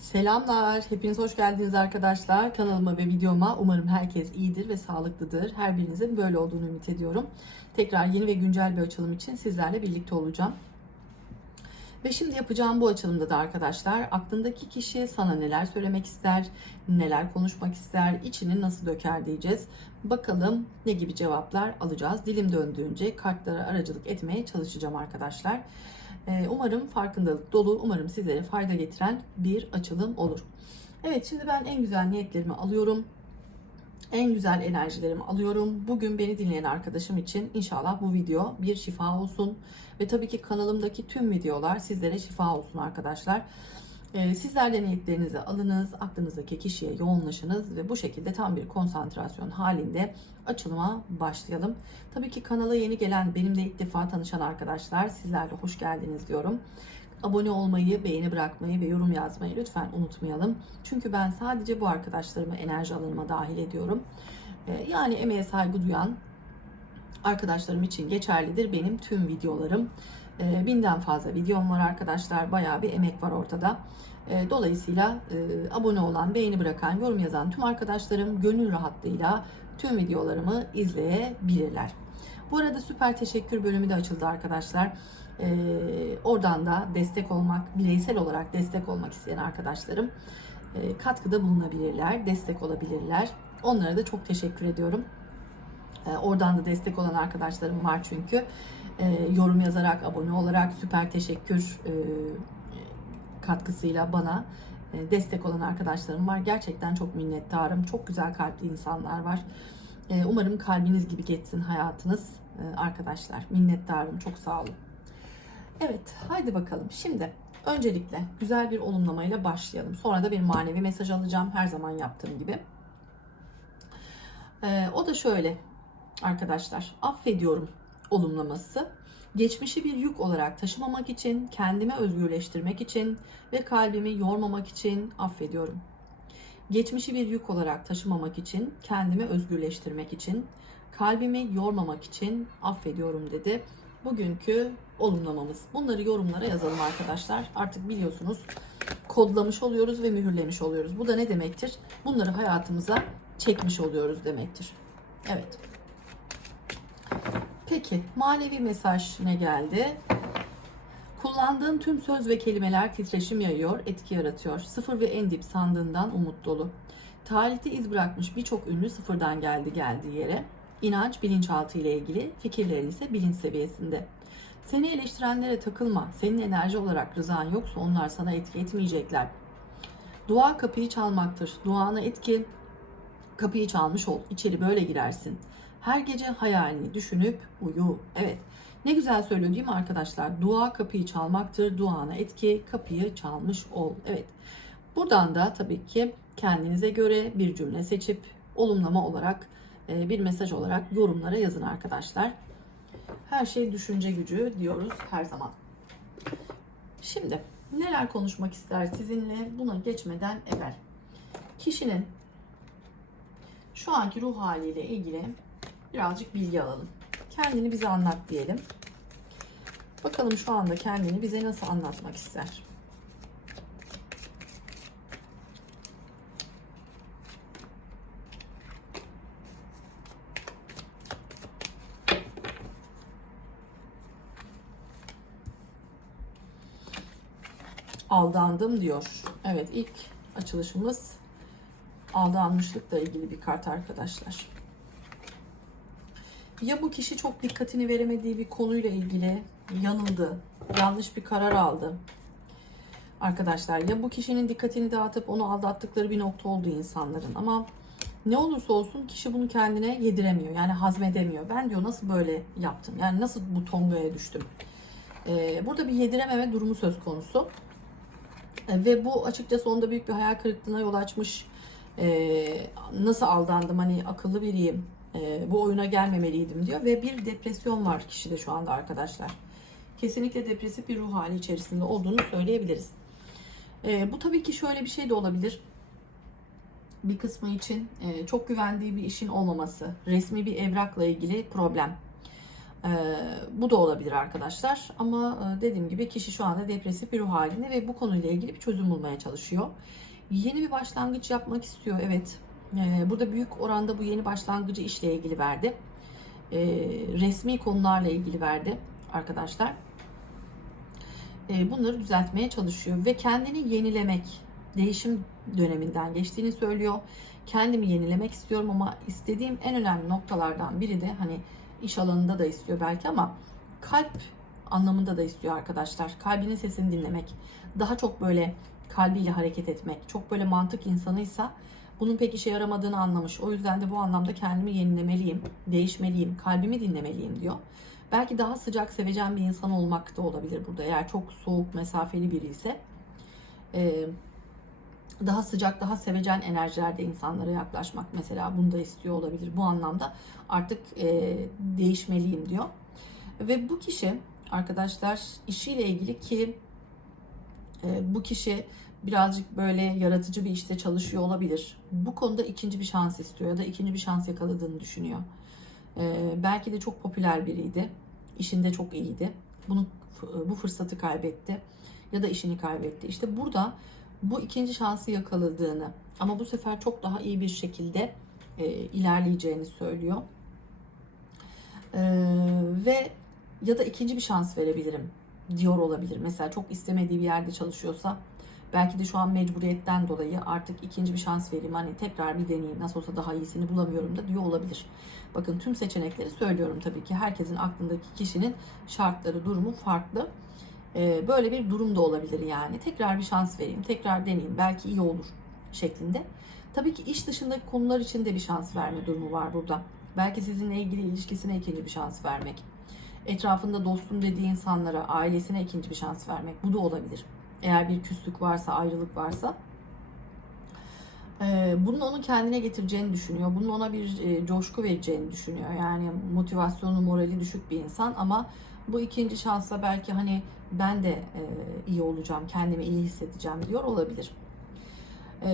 Selamlar, hepiniz hoş geldiniz arkadaşlar. Kanalıma ve videoma umarım herkes iyidir ve sağlıklıdır. Her birinizin böyle olduğunu ümit ediyorum. Tekrar yeni ve güncel bir açılım için sizlerle birlikte olacağım. Ve şimdi yapacağım bu açılımda da arkadaşlar aklındaki kişi sana neler söylemek ister, neler konuşmak ister, içini nasıl döker diyeceğiz. Bakalım ne gibi cevaplar alacağız. Dilim döndüğünce kartlara aracılık etmeye çalışacağım arkadaşlar. Ee, Umarım farkındalık dolu, umarım sizlere fayda getiren bir açılım olur. Evet şimdi ben en güzel niyetlerimi alıyorum. En güzel enerjilerimi alıyorum. Bugün beni dinleyen arkadaşım için inşallah bu video bir şifa olsun. Ve tabii ki kanalımdaki tüm videolar sizlere şifa olsun arkadaşlar. Ee, Sizler de niyetlerinizi alınız, aklınızdaki kişiye yoğunlaşınız ve bu şekilde tam bir konsantrasyon halinde açılıma başlayalım. Tabii ki kanala yeni gelen, benimle ilk defa tanışan arkadaşlar sizler de hoş geldiniz diyorum. Abone olmayı, beğeni bırakmayı ve yorum yazmayı lütfen unutmayalım. Çünkü ben sadece bu arkadaşlarımı enerji alanıma dahil ediyorum. Ee, Yani emeğe saygı duyan arkadaşlarım için geçerlidir benim tüm videolarım. Ee, Binden fazla videom var arkadaşlar. Bayağı bir emek var ortada. Ee, Dolayısıyla e, abone olan, beğeni bırakan, yorum yazan tüm arkadaşlarım gönül rahatlığıyla tüm videolarımı izleyebilirler. Bu arada süper teşekkür bölümü de açıldı arkadaşlar. Ee, oradan da destek olmak, bireysel olarak destek olmak isteyen arkadaşlarım e, katkıda bulunabilirler, destek olabilirler. Onlara da çok teşekkür ediyorum. Ee, Oradan da destek olan arkadaşlarım var çünkü. Ee, yorum yazarak, abone olarak süper teşekkür e, katkısıyla bana e, destek olan arkadaşlarım var. Gerçekten çok minnettarım. Çok güzel kalpli insanlar var. Ee, Umarım kalbiniz gibi geçsin hayatınız e, arkadaşlar. Minnettarım. Çok sağ olun. Evet, haydi bakalım. Şimdi öncelikle güzel bir olumlamayla başlayalım. Sonra da bir manevi mesaj alacağım her zaman yaptığım gibi. Ee, o da şöyle arkadaşlar. Affediyorum olumlaması. Geçmişi bir yük olarak taşımamak için, kendimi özgürleştirmek için ve kalbimi yormamak için affediyorum. Geçmişi bir yük olarak taşımamak için, kendimi özgürleştirmek için, kalbimi yormamak için affediyorum dedi. Bugünkü olumlamamız. Bunları yorumlara yazalım arkadaşlar. Artık biliyorsunuz kodlamış oluyoruz ve mühürlemiş oluyoruz. Bu da ne demektir? Bunları hayatımıza çekmiş oluyoruz demektir. Evet. Peki manevi mesaj ne geldi? Kullandığın tüm söz ve kelimeler titreşim yayıyor, etki yaratıyor. Sıfır ve en dip sandığından umut dolu. Tarihte iz bırakmış birçok ünlü sıfırdan geldi geldiği yere. İnanç bilinçaltı ile ilgili, fikirlerin ise bilinç seviyesinde. Seni eleştirenlere takılma. Senin enerji olarak rızan yoksa onlar sana etki etmeyecekler. Dua kapıyı çalmaktır. Duana etki kapıyı çalmış ol. İçeri böyle girersin. Her gece hayalini düşünüp uyu. Evet. Ne güzel söylüyor değil mi arkadaşlar? Dua kapıyı çalmaktır. Duana etki kapıyı çalmış ol. Evet. Buradan da tabii ki kendinize göre bir cümle seçip olumlama olarak e, bir mesaj olarak yorumlara yazın arkadaşlar. Her şey düşünce gücü diyoruz her zaman. Şimdi neler konuşmak ister sizinle buna geçmeden evvel. Kişinin şu anki ruh haliyle ilgili birazcık bilgi alalım. Kendini bize anlat diyelim. Bakalım şu anda kendini bize nasıl anlatmak ister? Aldandım diyor. Evet ilk açılışımız aldanmışlıkla ilgili bir kart arkadaşlar. Ya bu kişi çok dikkatini veremediği bir konuyla ilgili yanıldı, yanlış bir karar aldı. Arkadaşlar ya bu kişinin dikkatini dağıtıp onu aldattıkları bir nokta oldu insanların ama ne olursa olsun kişi bunu kendine yediremiyor. Yani hazmedemiyor. Ben diyor nasıl böyle yaptım? Yani nasıl bu tongaya düştüm? Ee, burada bir yedirememe durumu söz konusu. Ee, ve bu açıkçası onda büyük bir hayal kırıklığına yol açmış. Ee, nasıl aldandım hani akıllı biriyim e, bu oyuna gelmemeliydim diyor ve bir depresyon var kişide şu anda arkadaşlar. Kesinlikle depresif bir ruh hali içerisinde olduğunu söyleyebiliriz. E, bu tabii ki şöyle bir şey de olabilir. Bir kısmı için e, çok güvendiği bir işin olmaması, resmi bir evrakla ilgili problem. Ee, bu da olabilir arkadaşlar. Ama e, dediğim gibi kişi şu anda depresif bir ruh halinde ve bu konuyla ilgili bir çözüm bulmaya çalışıyor. Yeni bir başlangıç yapmak istiyor. Evet. Ee, burada büyük oranda bu yeni başlangıcı işle ilgili verdi. Ee, resmi konularla ilgili verdi arkadaşlar. Ee, bunları düzeltmeye çalışıyor ve kendini yenilemek, değişim döneminden geçtiğini söylüyor. Kendimi yenilemek istiyorum ama istediğim en önemli noktalardan biri de hani iş alanında da istiyor belki ama kalp anlamında da istiyor arkadaşlar. Kalbinin sesini dinlemek. Daha çok böyle kalbiyle hareket etmek. Çok böyle mantık insanıysa bunun pek işe yaramadığını anlamış. O yüzden de bu anlamda kendimi yenilemeliyim, değişmeliyim, kalbimi dinlemeliyim diyor. Belki daha sıcak sevecen bir insan olmak da olabilir burada. Eğer çok soğuk, mesafeli biri ise e, daha sıcak, daha sevecen enerjilerde insanlara yaklaşmak mesela bunu da istiyor olabilir. Bu anlamda artık e, değişmeliyim diyor. Ve bu kişi arkadaşlar işiyle ilgili ki e, bu kişi birazcık böyle yaratıcı bir işte çalışıyor olabilir. Bu konuda ikinci bir şans istiyor ya da ikinci bir şans yakaladığını düşünüyor. E, belki de çok popüler biriydi. İşinde çok iyiydi. Bunu bu fırsatı kaybetti ya da işini kaybetti. İşte burada bu ikinci şansı yakaladığını ama bu sefer çok daha iyi bir şekilde e, ilerleyeceğini söylüyor. E, ve ya da ikinci bir şans verebilirim diyor olabilir. Mesela çok istemediği bir yerde çalışıyorsa belki de şu an mecburiyetten dolayı artık ikinci bir şans vereyim. Hani tekrar bir deneyeyim. Nasıl olsa daha iyisini bulamıyorum da diyor olabilir. Bakın tüm seçenekleri söylüyorum tabii ki. Herkesin aklındaki kişinin şartları, durumu farklı. Ee, böyle bir durum da olabilir yani. Tekrar bir şans vereyim, tekrar deneyeyim. Belki iyi olur şeklinde. Tabii ki iş dışındaki konular için de bir şans verme durumu var burada. Belki sizinle ilgili ilişkisine ikinci bir şans vermek. Etrafında dostum dediği insanlara, ailesine ikinci bir şans vermek. Bu da olabilir. Eğer bir küslük varsa, ayrılık varsa. Ee, bunun onu kendine getireceğini düşünüyor. Bunun ona bir e, coşku vereceğini düşünüyor. Yani motivasyonu, morali düşük bir insan ama bu ikinci şansla belki hani ben de e, iyi olacağım, kendimi iyi hissedeceğim diyor olabilir. E,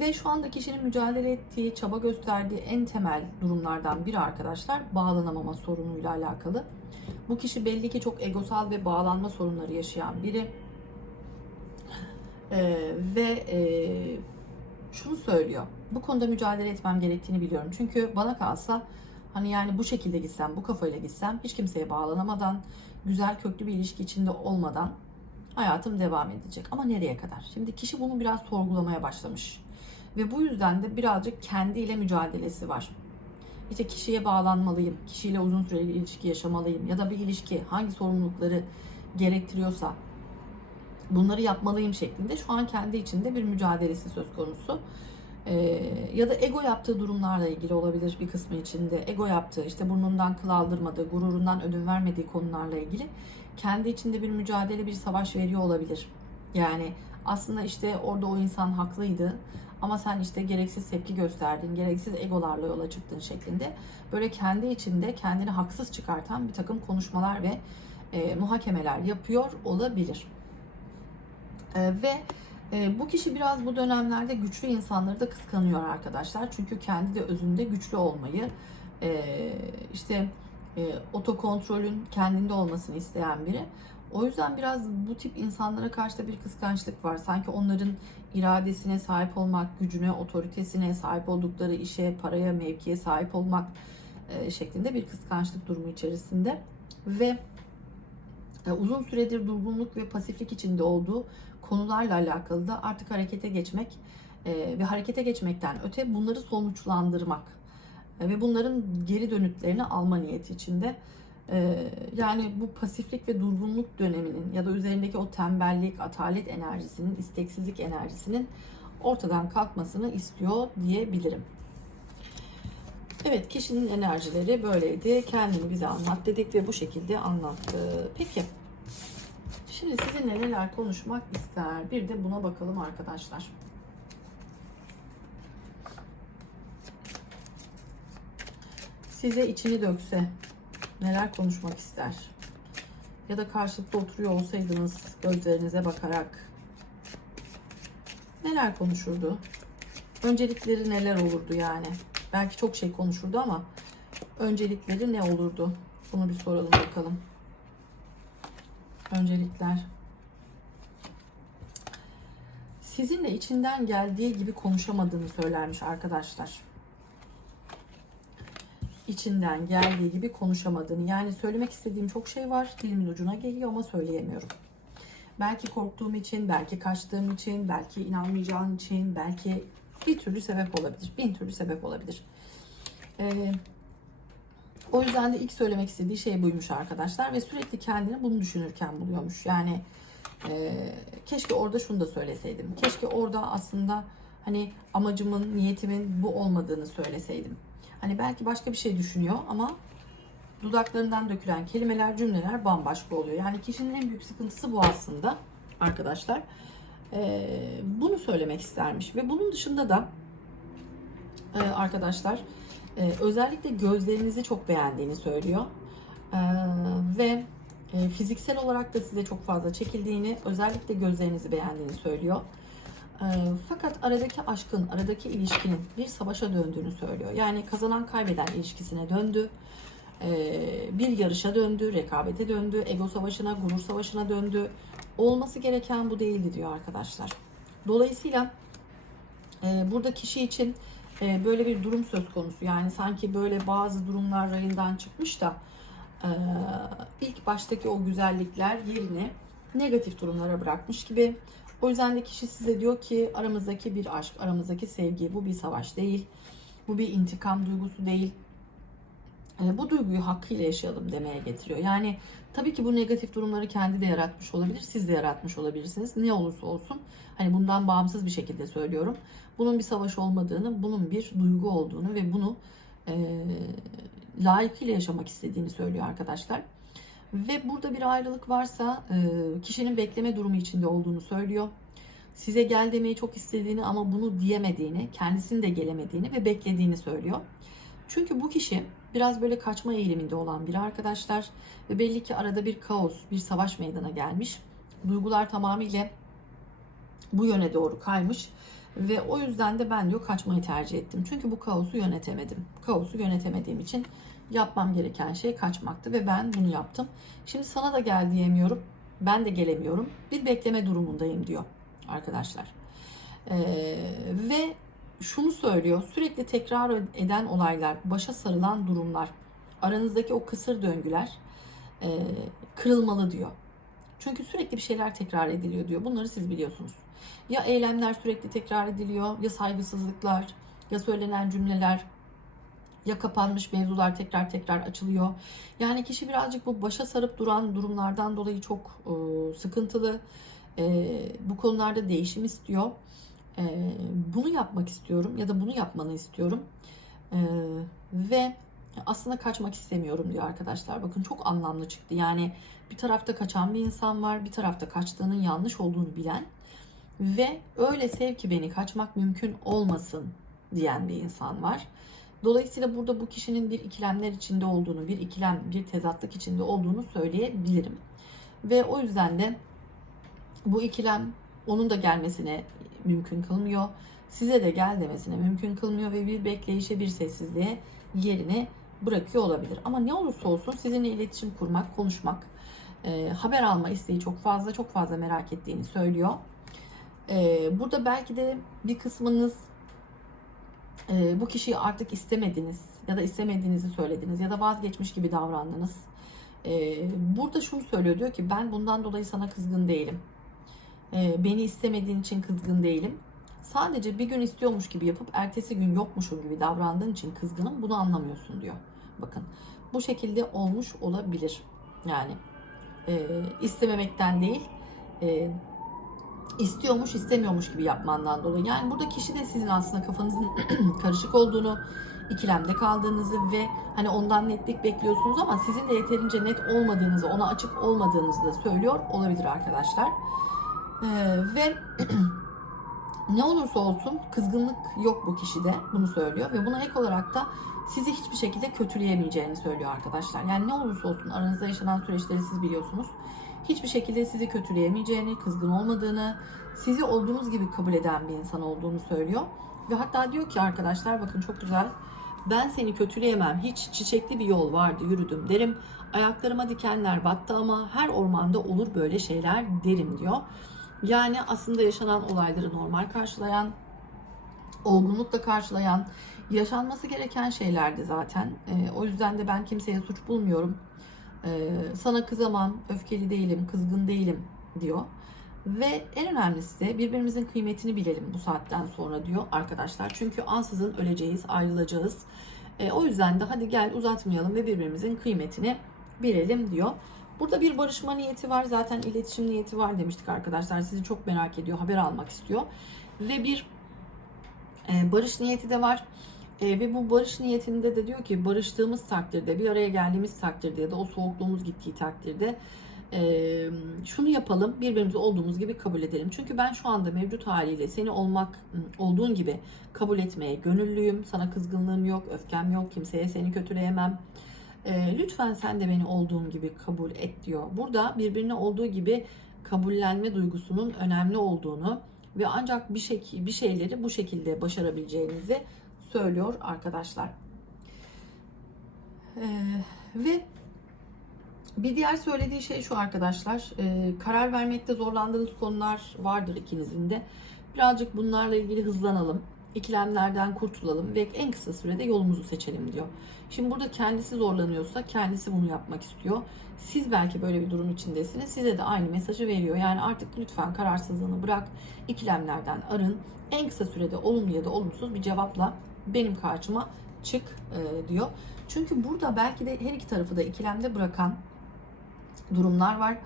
ve şu anda kişinin mücadele ettiği, çaba gösterdiği en temel durumlardan biri arkadaşlar bağlanamama sorunuyla alakalı. Bu kişi belli ki çok egosal ve bağlanma sorunları yaşayan biri. E, ve e, şunu söylüyor. Bu konuda mücadele etmem gerektiğini biliyorum. Çünkü bana kalsa hani yani bu şekilde gitsem, bu kafayla gitsem hiç kimseye bağlanamadan, güzel köklü bir ilişki içinde olmadan hayatım devam edecek. Ama nereye kadar? Şimdi kişi bunu biraz sorgulamaya başlamış. Ve bu yüzden de birazcık kendiyle mücadelesi var. İşte kişiye bağlanmalıyım, kişiyle uzun süreli ilişki yaşamalıyım ya da bir ilişki hangi sorumlulukları gerektiriyorsa bunları yapmalıyım şeklinde şu an kendi içinde bir mücadelesi söz konusu. Ee, ya da ego yaptığı durumlarla ilgili olabilir bir kısmı içinde. Ego yaptığı, işte burnundan kıl aldırmadığı, gururundan ödün vermediği konularla ilgili kendi içinde bir mücadele, bir savaş veriyor olabilir. Yani aslında işte orada o insan haklıydı ama sen işte gereksiz tepki gösterdin, gereksiz egolarla yola çıktın şeklinde böyle kendi içinde kendini haksız çıkartan bir takım konuşmalar ve e, muhakemeler yapıyor olabilir. E, ve e, bu kişi biraz bu dönemlerde güçlü insanları da kıskanıyor arkadaşlar. Çünkü kendi de özünde güçlü olmayı, e, işte e, otokontrolün kendinde olmasını isteyen biri. O yüzden biraz bu tip insanlara karşı da bir kıskançlık var. Sanki onların iradesine sahip olmak, gücüne, otoritesine sahip oldukları işe, paraya, mevkiye sahip olmak e, şeklinde bir kıskançlık durumu içerisinde. Ve uzun süredir durgunluk ve pasiflik içinde olduğu konularla alakalı da artık harekete geçmek e, ve harekete geçmekten öte bunları sonuçlandırmak e, ve bunların geri dönütlerini alma niyeti içinde. E, yani bu pasiflik ve durgunluk döneminin ya da üzerindeki o tembellik, atalet enerjisinin, isteksizlik enerjisinin ortadan kalkmasını istiyor diyebilirim. Evet kişinin enerjileri böyleydi. Kendini bize anlat dedik ve bu şekilde anlattı. Peki. Şimdi sizinle neler konuşmak ister? Bir de buna bakalım arkadaşlar. Size içini dökse neler konuşmak ister? Ya da karşılıklı oturuyor olsaydınız gözlerinize bakarak neler konuşurdu? Öncelikleri neler olurdu yani? Belki çok şey konuşurdu ama öncelikleri ne olurdu? Bunu bir soralım bakalım. Öncelikler. Sizinle içinden geldiği gibi konuşamadığını söylermiş arkadaşlar. İçinden geldiği gibi konuşamadığını. Yani söylemek istediğim çok şey var. Dilimin ucuna geliyor ama söyleyemiyorum. Belki korktuğum için, belki kaçtığım için, belki inanmayacağım için, belki bir türlü sebep olabilir. Bin türlü sebep olabilir. Ee, o yüzden de ilk söylemek istediği şey buymuş arkadaşlar ve sürekli kendini bunu düşünürken buluyormuş. Yani e, keşke orada şunu da söyleseydim. Keşke orada aslında hani amacımın, niyetimin bu olmadığını söyleseydim. Hani belki başka bir şey düşünüyor ama dudaklarından dökülen kelimeler, cümleler bambaşka oluyor. Yani kişinin en büyük sıkıntısı bu aslında arkadaşlar. E, bunu söylemek istermiş ve bunun dışında da e, arkadaşlar ee, özellikle gözlerinizi çok beğendiğini söylüyor. Ee, ve e, fiziksel olarak da size çok fazla çekildiğini, özellikle gözlerinizi beğendiğini söylüyor. Ee, fakat aradaki aşkın, aradaki ilişkinin bir savaşa döndüğünü söylüyor. Yani kazanan kaybeden ilişkisine döndü. Ee, bir yarışa döndü, rekabete döndü, ego savaşına, gurur savaşına döndü. Olması gereken bu değildi diyor arkadaşlar. Dolayısıyla e, burada kişi için e, böyle bir durum söz konusu. Yani sanki böyle bazı durumlar rayından çıkmış da e, ilk baştaki o güzellikler yerini negatif durumlara bırakmış gibi. O yüzden de kişi size diyor ki aramızdaki bir aşk, aramızdaki sevgi bu bir savaş değil. Bu bir intikam duygusu değil. E, bu duyguyu hakkıyla yaşayalım demeye getiriyor. Yani tabii ki bu negatif durumları kendi de yaratmış olabilir, siz de yaratmış olabilirsiniz. Ne olursa olsun hani bundan bağımsız bir şekilde söylüyorum. Bunun bir savaş olmadığını, bunun bir duygu olduğunu ve bunu e, layıkıyla yaşamak istediğini söylüyor arkadaşlar. Ve burada bir ayrılık varsa e, kişinin bekleme durumu içinde olduğunu söylüyor. Size gel demeyi çok istediğini ama bunu diyemediğini, kendisinin de gelemediğini ve beklediğini söylüyor. Çünkü bu kişi biraz böyle kaçma eğiliminde olan biri arkadaşlar ve belli ki arada bir kaos, bir savaş meydana gelmiş. Duygular tamamıyla bu yöne doğru kaymış ve o yüzden de ben diyor kaçmayı tercih ettim. Çünkü bu kaosu yönetemedim. Kaosu yönetemediğim için yapmam gereken şey kaçmaktı ve ben bunu yaptım. Şimdi sana da gel diyemiyorum. Ben de gelemiyorum. Bir bekleme durumundayım diyor arkadaşlar. Ee, ve şunu söylüyor. Sürekli tekrar eden olaylar, başa sarılan durumlar, aranızdaki o kısır döngüler e, kırılmalı diyor. Çünkü sürekli bir şeyler tekrar ediliyor diyor. Bunları siz biliyorsunuz. Ya eylemler sürekli tekrar ediliyor, ya saygısızlıklar, ya söylenen cümleler, ya kapanmış mevzular tekrar tekrar açılıyor. Yani kişi birazcık bu başa sarıp duran durumlardan dolayı çok e, sıkıntılı. E, bu konularda değişim istiyor. E, bunu yapmak istiyorum ya da bunu yapmanı istiyorum. E, ve aslında kaçmak istemiyorum diyor arkadaşlar. Bakın çok anlamlı çıktı. Yani bir tarafta kaçan bir insan var, bir tarafta kaçtığının yanlış olduğunu bilen ve öyle sev ki beni kaçmak mümkün olmasın diyen bir insan var. Dolayısıyla burada bu kişinin bir ikilemler içinde olduğunu, bir ikilem, bir tezatlık içinde olduğunu söyleyebilirim. Ve o yüzden de bu ikilem onun da gelmesine mümkün kılmıyor. Size de gel demesine mümkün kılmıyor ve bir bekleyişe, bir sessizliğe yerini bırakıyor olabilir. Ama ne olursa olsun sizinle iletişim kurmak, konuşmak, e, haber alma isteği çok fazla, çok fazla merak ettiğini söylüyor. E, burada belki de bir kısmınız e, bu kişiyi artık istemediniz ya da istemediğinizi söylediniz ya da vazgeçmiş gibi davrandınız. E, burada şunu söylüyor diyor ki ben bundan dolayı sana kızgın değilim. E, beni istemediğin için kızgın değilim. Sadece bir gün istiyormuş gibi yapıp ertesi gün yokmuşum gibi davrandığın için kızgınım. Bunu anlamıyorsun diyor. Bakın bu şekilde olmuş olabilir. Yani e, istememekten değil e, istiyormuş istemiyormuş gibi yapmandan dolayı. Yani burada kişi de sizin aslında kafanızın karışık olduğunu, ikilemde kaldığınızı ve hani ondan netlik bekliyorsunuz ama sizin de yeterince net olmadığınızı, ona açık olmadığınızı da söylüyor olabilir arkadaşlar. Ee, ve ne olursa olsun kızgınlık yok bu kişide bunu söylüyor ve buna ek olarak da sizi hiçbir şekilde kötüleyemeyeceğini söylüyor arkadaşlar. Yani ne olursa olsun aranızda yaşanan süreçleri siz biliyorsunuz. Hiçbir şekilde sizi kötüleyemeyeceğini, kızgın olmadığını, sizi olduğunuz gibi kabul eden bir insan olduğunu söylüyor. Ve hatta diyor ki arkadaşlar bakın çok güzel Ben seni kötüleyemem. Hiç çiçekli bir yol vardı yürüdüm derim. Ayaklarıma dikenler battı ama her ormanda olur böyle şeyler derim diyor. Yani aslında yaşanan olayları normal karşılayan, olgunlukla karşılayan, yaşanması gereken şeylerdi zaten. Ee, o yüzden de ben kimseye suç bulmuyorum. Ee, sana kızamam, öfkeli değilim, kızgın değilim diyor. Ve en önemlisi de birbirimizin kıymetini bilelim bu saatten sonra diyor arkadaşlar. Çünkü ansızın öleceğiz, ayrılacağız. Ee, o yüzden de hadi gel uzatmayalım ve birbirimizin kıymetini bilelim diyor. Burada bir barışma niyeti var. Zaten iletişim niyeti var demiştik arkadaşlar. Sizi çok merak ediyor, haber almak istiyor. Ve bir e, barış niyeti de var. E, ve bu barış niyetinde de diyor ki barıştığımız takdirde, bir araya geldiğimiz takdirde ya da o soğukluğumuz gittiği takdirde e, şunu yapalım, birbirimizi olduğumuz gibi kabul edelim. Çünkü ben şu anda mevcut haliyle seni olmak olduğun gibi kabul etmeye gönüllüyüm. Sana kızgınlığım yok, öfkem yok, kimseye seni kötüleyemem. E, lütfen sen de beni olduğun gibi kabul et diyor. Burada birbirine olduğu gibi kabullenme duygusunun önemli olduğunu ve ancak bir şekil bir şeyleri bu şekilde başarabileceğinizi söylüyor arkadaşlar. Ee, ve bir diğer söylediği şey şu arkadaşlar. E, karar vermekte zorlandığınız konular vardır ikinizin de. Birazcık bunlarla ilgili hızlanalım. İkilemlerden kurtulalım ve en kısa sürede yolumuzu seçelim diyor. Şimdi burada kendisi zorlanıyorsa kendisi bunu yapmak istiyor. Siz belki böyle bir durum içindesiniz. Size de aynı mesajı veriyor. Yani artık lütfen kararsızlığını bırak. ikilemlerden arın. En kısa sürede olumlu ya da olumsuz bir cevapla benim karşıma çık e, diyor. Çünkü burada belki de her iki tarafı da ikilemde bırakan durumlar var.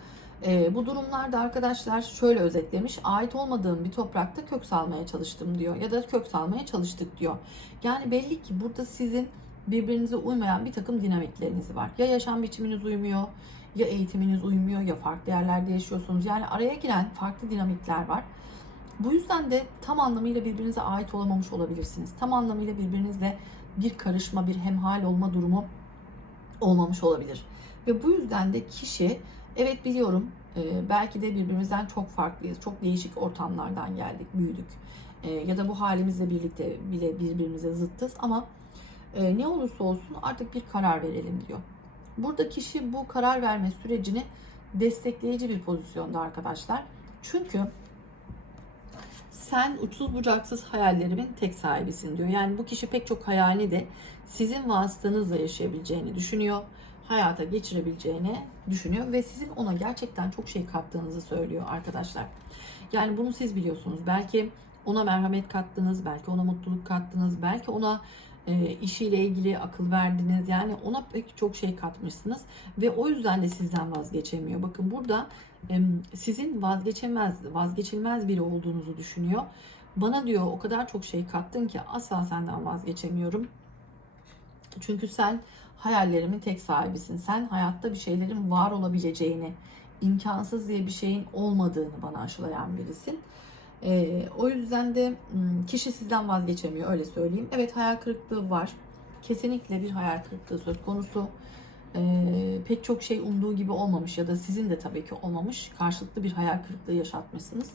E, bu durumlarda arkadaşlar şöyle özetlemiş. Ait olmadığım bir toprakta kök salmaya çalıştım diyor. Ya da kök salmaya çalıştık diyor. Yani belli ki burada sizin birbirinize uymayan bir takım dinamikleriniz var. Ya yaşam biçiminiz uymuyor, ya eğitiminiz uymuyor, ya farklı yerlerde yaşıyorsunuz. Yani araya giren farklı dinamikler var. Bu yüzden de tam anlamıyla birbirinize ait olamamış olabilirsiniz. Tam anlamıyla birbirinizle bir karışma, bir hemhal olma durumu olmamış olabilir. Ve bu yüzden de kişi evet biliyorum e, belki de birbirimizden çok farklıyız. Çok değişik ortamlardan geldik, büyüdük. E, ya da bu halimizle birlikte bile birbirimize zıttız ama e, ne olursa olsun artık bir karar verelim diyor. Burada kişi bu karar verme sürecini destekleyici bir pozisyonda arkadaşlar. Çünkü sen uçsuz bucaksız hayallerimin tek sahibisin diyor. Yani bu kişi pek çok hayalini de sizin vasıtanızla yaşayabileceğini düşünüyor. Hayata geçirebileceğini düşünüyor ve sizin ona gerçekten çok şey kattığınızı söylüyor arkadaşlar. Yani bunu siz biliyorsunuz. Belki ona merhamet kattınız, belki ona mutluluk kattınız, belki ona e, işiyle ilgili akıl verdiniz. Yani ona pek çok şey katmışsınız ve o yüzden de sizden vazgeçemiyor. Bakın burada e, sizin vazgeçemez, vazgeçilmez biri olduğunuzu düşünüyor. Bana diyor o kadar çok şey kattın ki asla senden vazgeçemiyorum. Çünkü sen hayallerimin tek sahibisin. Sen hayatta bir şeylerin var olabileceğini, imkansız diye bir şeyin olmadığını bana aşılayan birisin. E, o yüzden de kişi sizden vazgeçemiyor öyle söyleyeyim. Evet hayal kırıklığı var. Kesinlikle bir hayal kırıklığı söz konusu. E, pek çok şey umduğu gibi olmamış ya da sizin de tabii ki olmamış. Karşılıklı bir hayal kırıklığı yaşatmışsınız.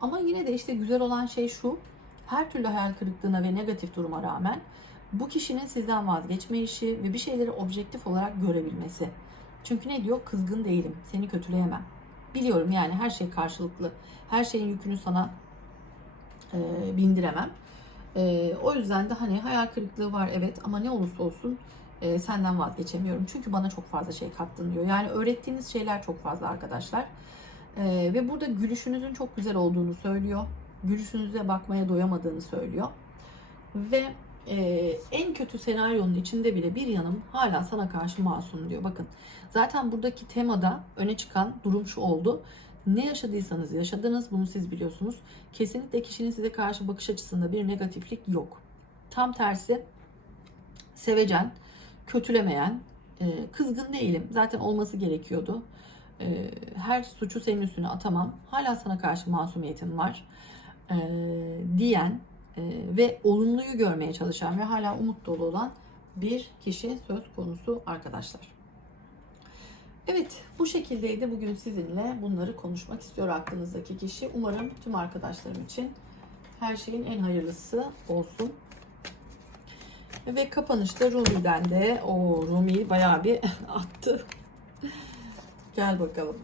Ama yine de işte güzel olan şey şu. Her türlü hayal kırıklığına ve negatif duruma rağmen bu kişinin sizden vazgeçmeyişi ve bir şeyleri objektif olarak görebilmesi. Çünkü ne diyor? Kızgın değilim. Seni kötüleyemem. Biliyorum yani her şey karşılıklı. Her şeyin yükünü sana e, bindiremem. E, o yüzden de hani hayal kırıklığı var evet ama ne olursa olsun e, senden vazgeçemiyorum. Çünkü bana çok fazla şey kattın diyor. Yani öğrettiğiniz şeyler çok fazla arkadaşlar. E, ve burada gülüşünüzün çok güzel olduğunu söylüyor. Gülüşünüze bakmaya doyamadığını söylüyor. Ve e, en kötü senaryonun içinde bile bir yanım hala sana karşı masum diyor. Bakın zaten buradaki temada öne çıkan durum şu oldu. Ne yaşadıysanız yaşadınız bunu siz biliyorsunuz. Kesinlikle kişinin size karşı bakış açısında bir negatiflik yok. Tam tersi sevecen, kötülemeyen, e, kızgın değilim. Zaten olması gerekiyordu. E, her suçu senin üstüne atamam. Hala sana karşı masumiyetim var e, diyen ve olumluyu görmeye çalışan ve hala umut dolu olan bir kişi söz konusu arkadaşlar. Evet bu şekildeydi bugün sizinle bunları konuşmak istiyor aklınızdaki kişi. Umarım tüm arkadaşlarım için her şeyin en hayırlısı olsun. Ve kapanışta Rumi'den de o Rumi bayağı bir attı. Gel bakalım.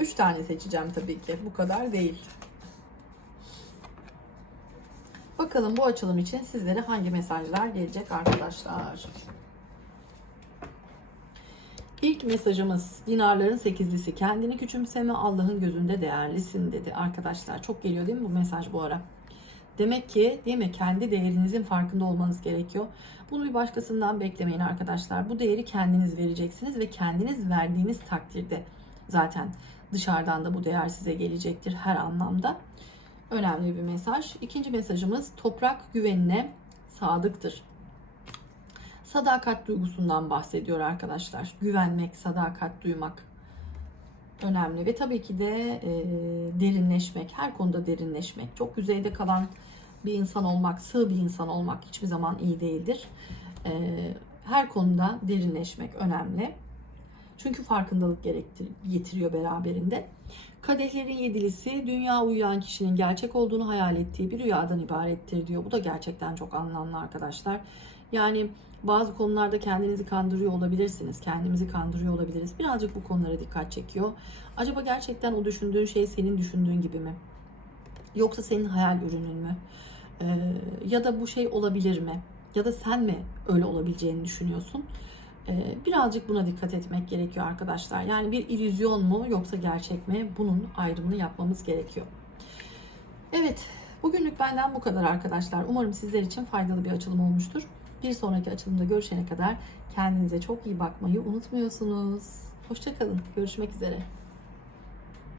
Üç tane seçeceğim tabii ki. Bu kadar değil. Bakalım bu açılım için sizlere hangi mesajlar gelecek arkadaşlar. İlk mesajımız dinarların sekizlisi. Kendini küçümseme Allah'ın gözünde değerlisin dedi. Arkadaşlar çok geliyor değil mi bu mesaj bu ara? Demek ki değil mi kendi değerinizin farkında olmanız gerekiyor. Bunu bir başkasından beklemeyin arkadaşlar. Bu değeri kendiniz vereceksiniz ve kendiniz verdiğiniz takdirde zaten dışarıdan da bu değer size gelecektir her anlamda. Önemli bir mesaj. İkinci mesajımız toprak güvenine sadıktır. Sadakat duygusundan bahsediyor arkadaşlar. Güvenmek, sadakat duymak önemli ve tabii ki de e, derinleşmek, her konuda derinleşmek. Çok yüzeyde kalan bir insan olmak, sığ bir insan olmak hiçbir zaman iyi değildir. E, her konuda derinleşmek önemli. Çünkü farkındalık gerektir, getiriyor beraberinde. Kadehlerin yedilisi dünya uyuyan kişinin gerçek olduğunu hayal ettiği bir rüyadan ibarettir diyor. Bu da gerçekten çok anlamlı arkadaşlar. Yani bazı konularda kendinizi kandırıyor olabilirsiniz. Kendimizi kandırıyor olabiliriz. Birazcık bu konulara dikkat çekiyor. Acaba gerçekten o düşündüğün şey senin düşündüğün gibi mi? Yoksa senin hayal ürünün mü? Ee, ya da bu şey olabilir mi? Ya da sen mi öyle olabileceğini düşünüyorsun? Ee, birazcık buna dikkat etmek gerekiyor arkadaşlar. Yani bir illüzyon mu yoksa gerçek mi? Bunun ayrımını yapmamız gerekiyor. Evet, bugünlük benden bu kadar arkadaşlar. Umarım sizler için faydalı bir açılım olmuştur. Bir sonraki açılımda görüşene kadar kendinize çok iyi bakmayı unutmuyorsunuz. Hoşçakalın. Görüşmek üzere.